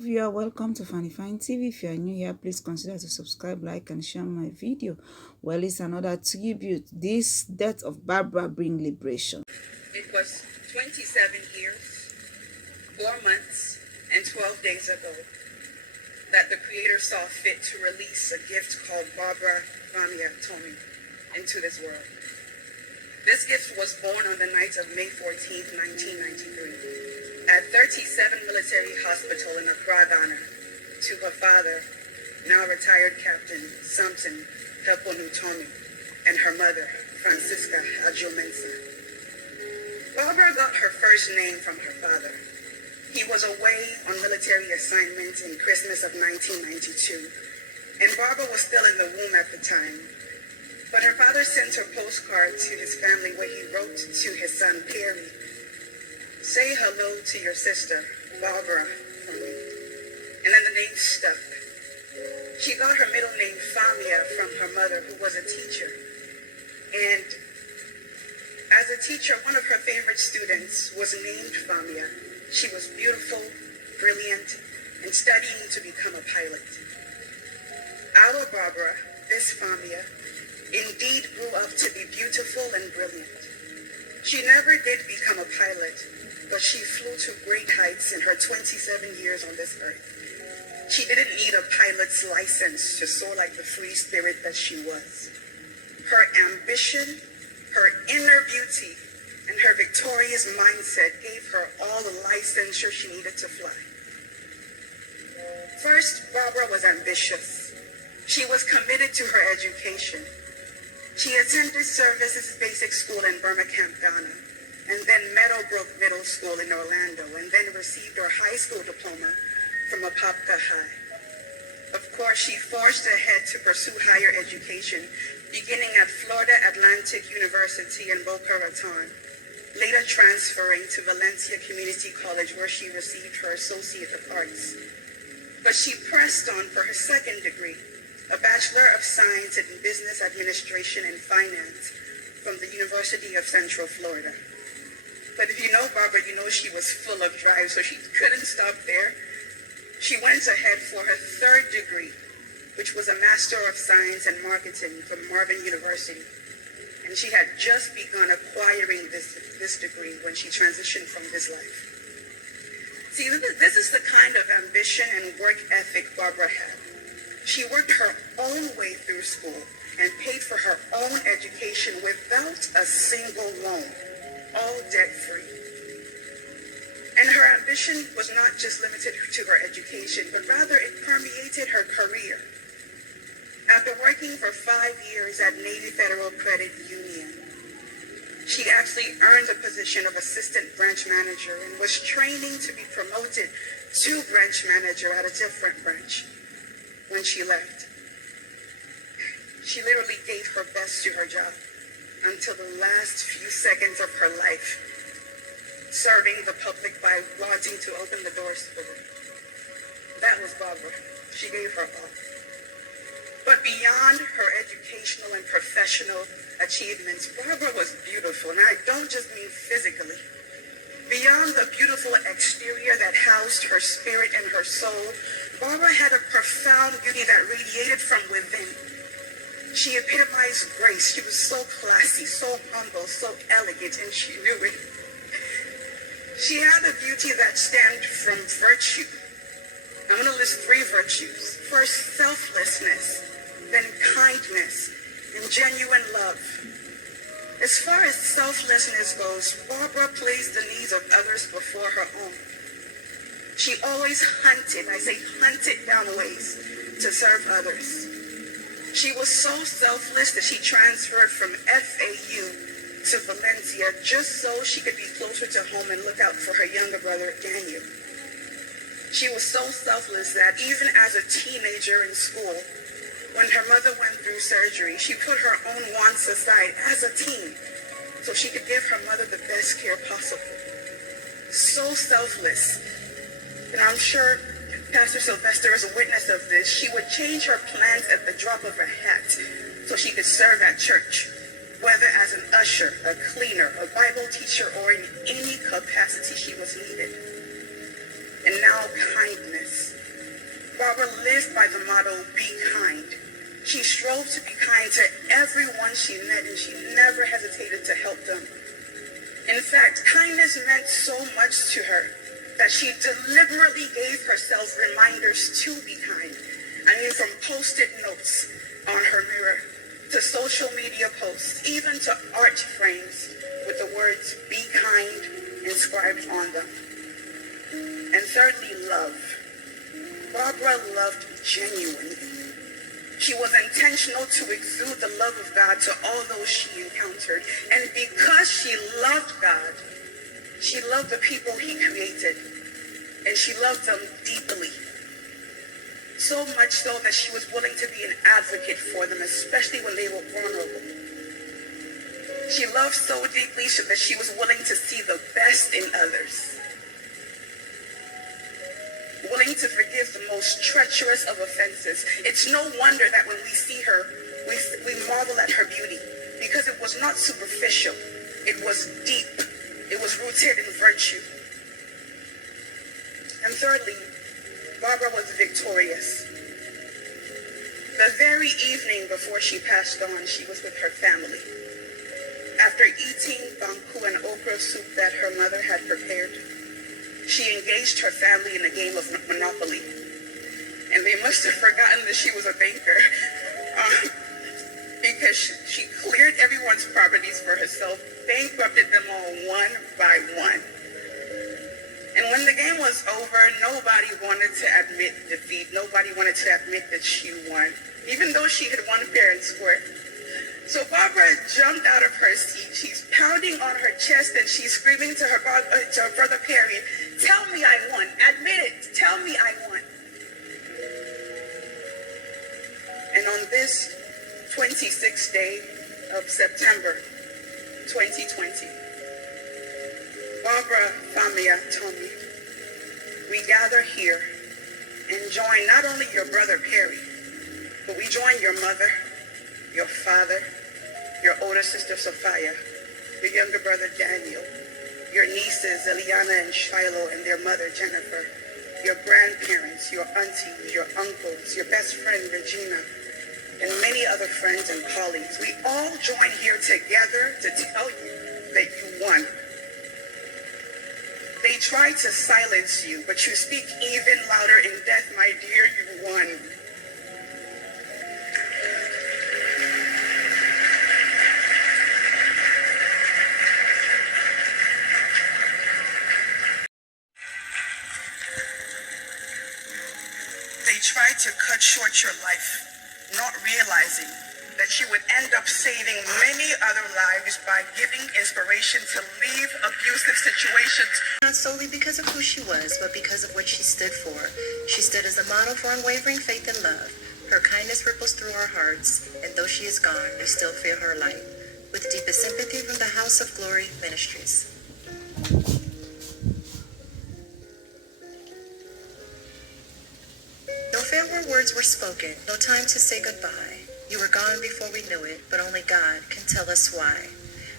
You are welcome to Fanny Fine TV. If you are new here, please consider to subscribe, like, and share my video. Well, it's another tribute. This death of Barbara bring liberation. It was 27 years, 4 months, and 12 days ago that the Creator saw fit to release a gift called Barbara TOMMEY into this world. This gift was born on the night of May 14th, 1993. At 37 Military Hospital in Accra, Ghana, to her father, now retired Captain Samson TOMMEY, and her mother, Francisca Ajomensa. Barbara got her first name from her father. He was away on military assignment in Christmas of 1992, and Barbara was still in the womb at the time. But her father sent her postcard to his family where he wrote to his son, Perry, "Say hello to your sister, Barbara, from me." And then the name stuck. She got her middle name, Famia, from her mother, who was a teacher. And as a teacher, one of her favorite students was named Famia. She was beautiful, brilliant, and studying to become a pilot. Our Barbara, this Famia, indeed grew up to be beautiful and brilliant. She never did become a pilot, but she flew to great heights in her 27 years on this earth. She didn't need a pilot's license to soar like the free spirit that she was. Her ambition, her inner beauty, and her victorious mindset gave her all the licensure she needed to fly. First, Barbara was ambitious. She was committed to her education. She attended Services Basic School in Birmingham, Ghana, and then Meadowbrook Middle School in Orlando, and then received her high school diploma from Apopka High. Of course, she forged ahead to pursue higher education, beginning at Florida Atlantic University in Boca Raton, later transferring to Valencia Community College, where she received her Associate of Arts. But she pressed on for her second degree, a Bachelor of Science in Business Administration and Finance from the University of Central Florida. But if you know Barbara, you know she was full of drive, so she couldn't stop there. She went ahead for her third degree, which was a Master of Science in Marketing from Marvin University. And she had just begun acquiring this degree when she transitioned from this life. See, this is the kind of ambition and work ethic Barbara had. She worked her own way through school and paid for her own education without a single loan, all debt-free. And her ambition was not just limited to her education, but rather it permeated her career. After working for 5 years at Navy Federal Credit Union, she actually earned the position of assistant branch manager and was training to be promoted to branch manager at a different branch. When she left, she literally gave her best to her job until the last few seconds of her life, serving the public by wanting to open the doors for them. That was Barbara. She gave her all. But beyond her educational and professional achievements, Barbara was beautiful, and I don't just mean physically. Beyond the beautiful exterior that housed her spirit and her soul, Barbara had a profound beauty that radiated from within. She epitomized grace. She was so classy, so humble, so elegant, and she knew it. She had a beauty that stemmed from virtue. I'm going to list 3 virtues. First, selflessness, then kindness, and genuine love. As far as selflessness goes, Barbara placed the needs of others before her own. She always hunted down ways to serve others. She was so selfless that she transferred from FAU to Valencia just so she could be closer to home and look out for her younger brother, Daniel. She was so selfless that even as a teenager in school, when her mother went through surgery, she put her own wants aside as a teen so she could give her mother the best care possible. So selfless. And I'm sure Pastor Sylvester is a witness of this. She would change her plans at the drop of a hat so she could serve at church, whether as an usher, a cleaner, a Bible teacher, or in any capacity she was needed. And now kindness. Barbara lived by the motto, be kind. She strove to be kind to everyone she met, and she never hesitated to help them. In fact, kindness meant so much to her that she deliberately gave herself reminders to be kind. I mean, from post-it notes on her mirror, to social media posts, even to art frames with the words, be kind, inscribed on them. And thirdly, love. Barbara loved genuinely. She was intentional to exude the love of God to all those she encountered. And because she loved God, she loved the people he created. And she loved them deeply. So much so that she was willing to be an advocate for them, especially when they were vulnerable. She loved so deeply that she was willing to see the best in others. Willing to forgive the most treacherous of offenses. It's no wonder that when we see her, we marvel at her beauty, because it was not superficial. It was deep. It was rooted in virtue. And thirdly, Barbara was victorious. The very evening before she passed on, she was with her family. After eating banku and okra soup that her mother had prepared, she engaged her family in a game of Monopoly. And they must have forgotten that she was a banker, because she cleared everyone's properties for herself, bankrupted them all one by one. And when the game was over, nobody wanted to admit defeat. Nobody wanted to admit that she won, even though she had won fair and square. So Barbara jumped out of her seat. She's pounding on her chest and she's screaming to her brother Perry, tell me I won. Admit it. Tell me I won. And on this 26th day of September 2020, Barbara, Famia, Tommy, we gather here and join not only your brother Perry, but we join your mother, your father, your older sister Sophia, your younger brother Daniel, your nieces Eliana and Shiloh and their mother Jennifer, your grandparents, your aunties, your uncles, your best friend Regina, and many other friends and colleagues. We all join here together to tell you that you won. They try to silence you, but you speak even louder in death, my dear, you won. They tried to cut short your life, not realizing that you would end up saving many other lives by giving inspiration to leave abusive situations. Not solely because of who she was, but because of what she stood for. She stood as a model for unwavering faith and love. Her kindness ripples through our hearts, and though she is gone, we still feel her light. With deepest sympathy from the House of Glory Ministries. No farewell words were spoken, no time to say goodbye. You were gone before we knew it, but only God can tell us why.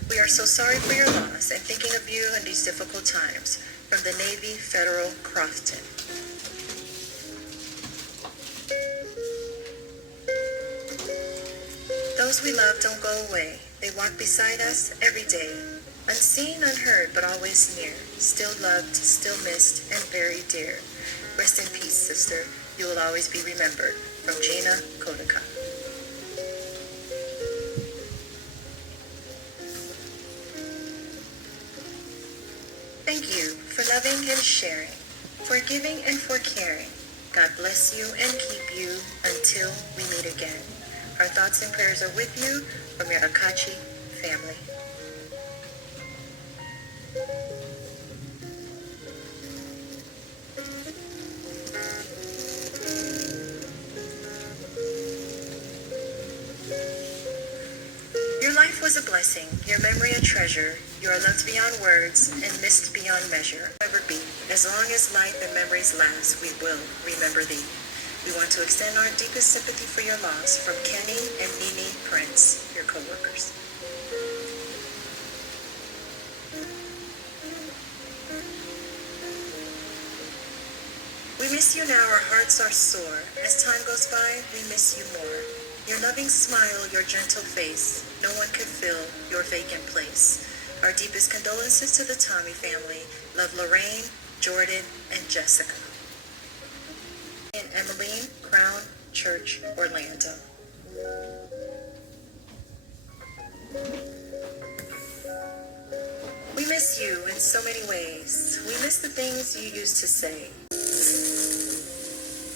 We are so sorry for your loss and thinking of you in these difficult times. From the Navy Federal Crofton. Those we love don't go away. They walk beside us every day. Unseen, unheard, but always near. Still loved, still missed, and very dear. Rest in peace, sister. You will always be remembered. From Gina Kodaka. Thank you for loving and sharing, for giving and for caring. God bless you and keep you until we meet again. Our thoughts and prayers are with you from your Akachi family. Your life was a blessing, your memory a treasure. You are loved beyond words and missed beyond measure. Ever be. As long as life and memories last, we will remember thee. We want to extend our deepest sympathy for your loss from Kenny and Nene Prince, your co-workers. We miss you now, our hearts are sore. As time goes by, we miss you more. Your loving smile, your gentle face, no one could fill your vacant place. Our deepest condolences to the Tommy family. Love, Lorraine, Jordan, and Jessica. And Emmeline, Crown Church, Orlando. We miss you in so many ways. We miss the things you used to say.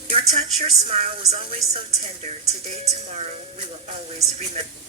Your touch, your smile was always so tender. Today, tomorrow, we will always remember.